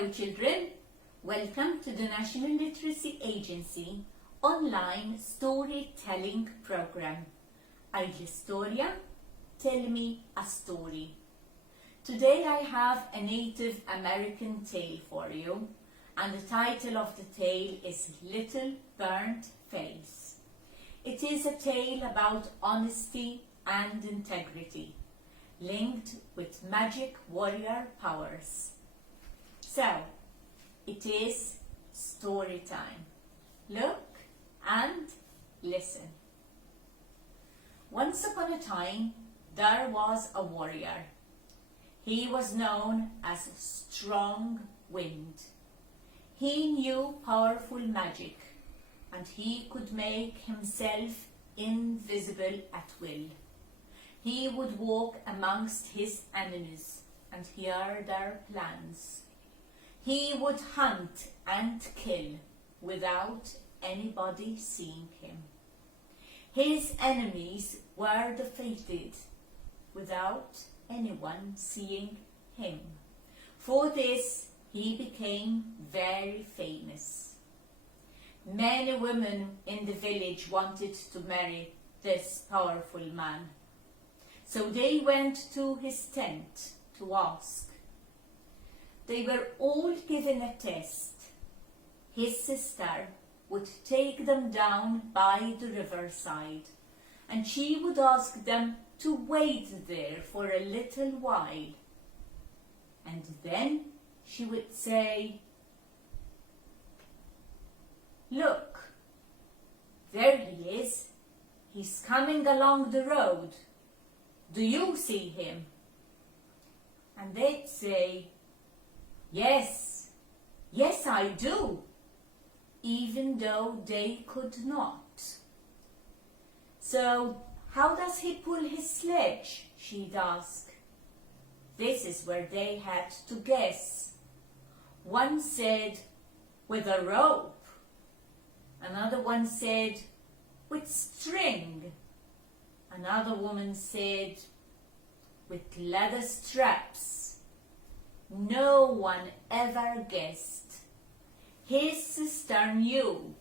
Hello children, welcome to the National Literacy Agency online storytelling program. Għidli Storja, tell me a story. Today I have a Native American tale for you, and the title of the tale is Little Burnt Face. It is a tale about honesty and integrity, linked with magic warrior powers. So, it is story time. Look and listen. Once upon a time, there was a warrior. He was known as Strong Wind. He knew powerful magic, and he could make himself invisible at will. He would walk amongst his enemies and hear their plans. He would hunt and kill without anybody seeing him. His enemies were defeated without anyone seeing him. For this, he became very famous. Many women in the village wanted to marry this powerful man. So they went to his tent to ask. They were all given a test. His sister would take them down by the riverside, and she would ask them to wait there for a little while. And then she would say, "Look, there he is. He's coming along the road. Do you see him?" And they'd say, "Yes, yes I do," even though they could not. "So how does he pull his sledge?" she'd ask. This is where they had to guess. One said, "With a rope." Another one said, "With string." Another woman said, "With leather straps." No one ever guessed. His sister knew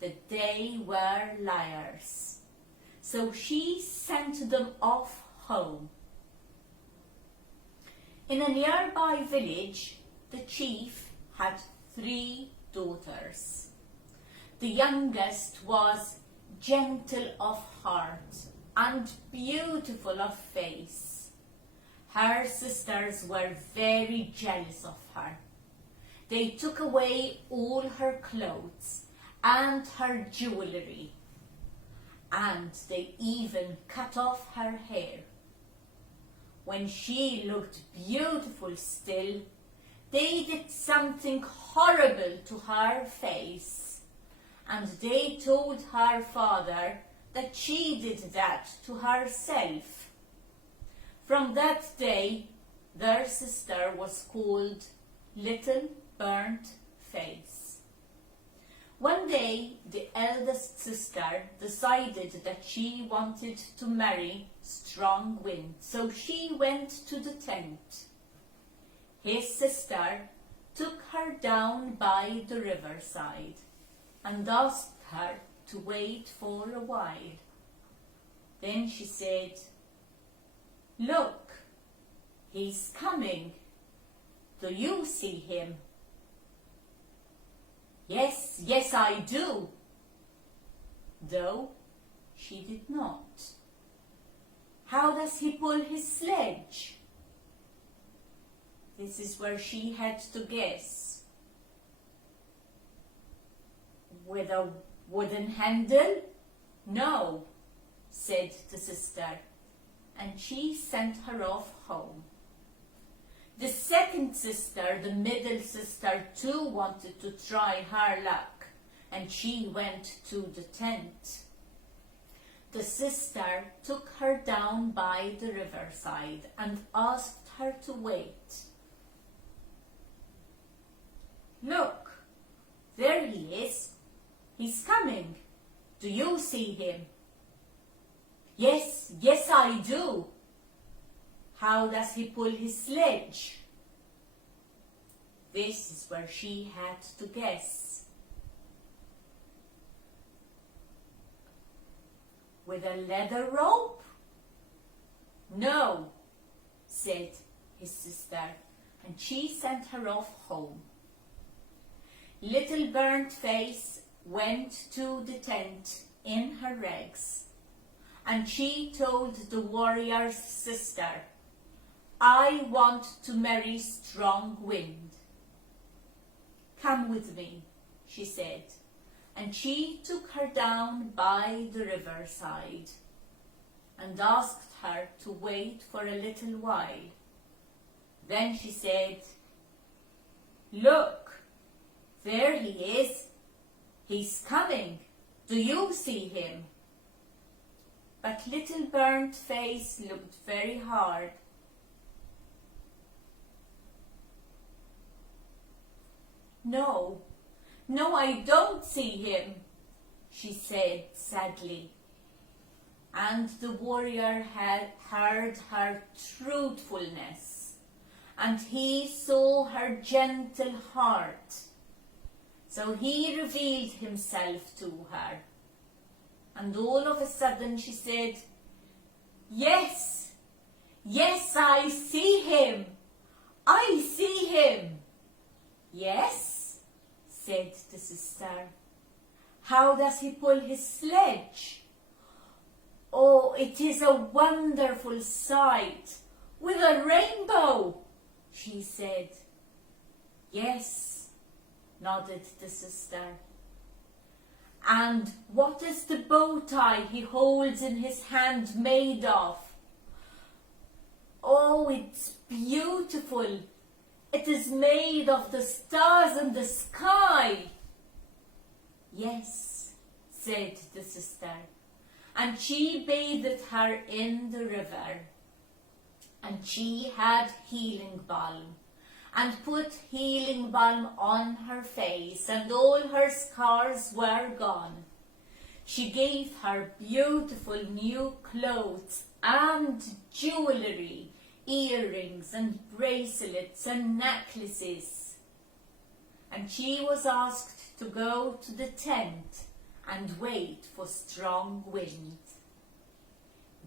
that they were liars, so she sent them off home. In a nearby village, the chief had 3 daughters. The youngest was gentle of heart and beautiful of face. Her sisters were very jealous of her. They took away all her clothes and her jewelry, and they even cut off her hair. When she looked beautiful still, they did something horrible to her face, and they told her father that she did that to herself. From that day, their sister was called Little Burnt Face. One day, the eldest sister decided that she wanted to marry Strong Wind, so she went to the tent. His sister took her down by the riverside and asked her to wait for a while. Then she said, "Look, he's coming. Do you see him?" "Yes, yes I do." Though she did not. "How does he pull his sledge?" This is where she had to guess. "With a wooden handle?" "No," said the sister, and she sent her off home. The second sister, the middle sister, too wanted to try her luck, and she went to the tent. The sister took her down by the riverside and asked her to wait. "Look, there he is. He's coming. Do you see him?" "Yes, yes I do." "How does he pull his sledge?" this is where she had to guess. With a leather rope? No, said his sister, and she sent her off home. Little Burnt Face went to the tent in her rags, and she told the warrior's sister, I want to marry Strong Wind. Come with me, she said, and she took her down by the riverside and asked her to wait for a little while. Then she said, Look, there he is. He's coming. Do you see him? But Little Burnt Face looked very hard. No, I don't see him, she said sadly. And the warrior had heard her truthfulness, and he saw her gentle heart. So he revealed himself to her. And all of a sudden she said, Yes, I see him. I see him. Yes, said the sister. How does he pull his sledge? Oh, it is a wonderful sight, with a rainbow, she said. Yes, nodded the sister. And what is the bow tie he holds in his hand made of? Oh, it's beautiful. It is made of the stars in the sky. Yes, said the sister, and she bathed her in the river. And she had healing balm, and put healing balm on her face, and all her scars were gone. She gave her beautiful new clothes and jewellery, earrings and bracelets and necklaces. And she was asked to go to the tent and wait for Strong Wind.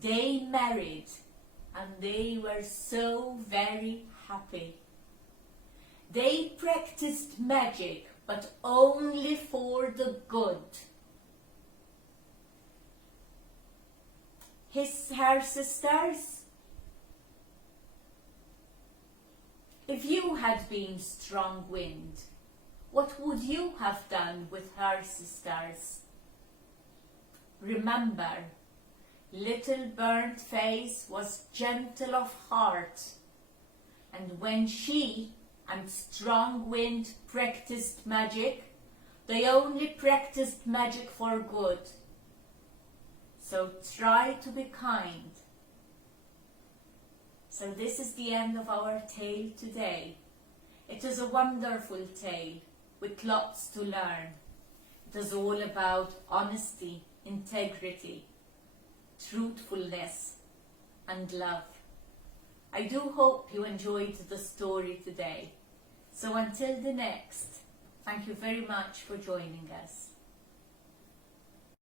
They married, and they were so very happy. They practiced magic, but only for the good. Her sisters, if you had been Strong Wind, what would you have done with her sisters? Remember, Little Burnt Face was gentle of heart, and when she and Strong Wind practiced magic, they only practiced magic for good. So try to be kind. So this is the end of our tale today. It is a wonderful tale with lots to learn. It is all about honesty, integrity, truthfulness, and love. I do hope you enjoyed the story today. So until the next, thank you very much for joining us.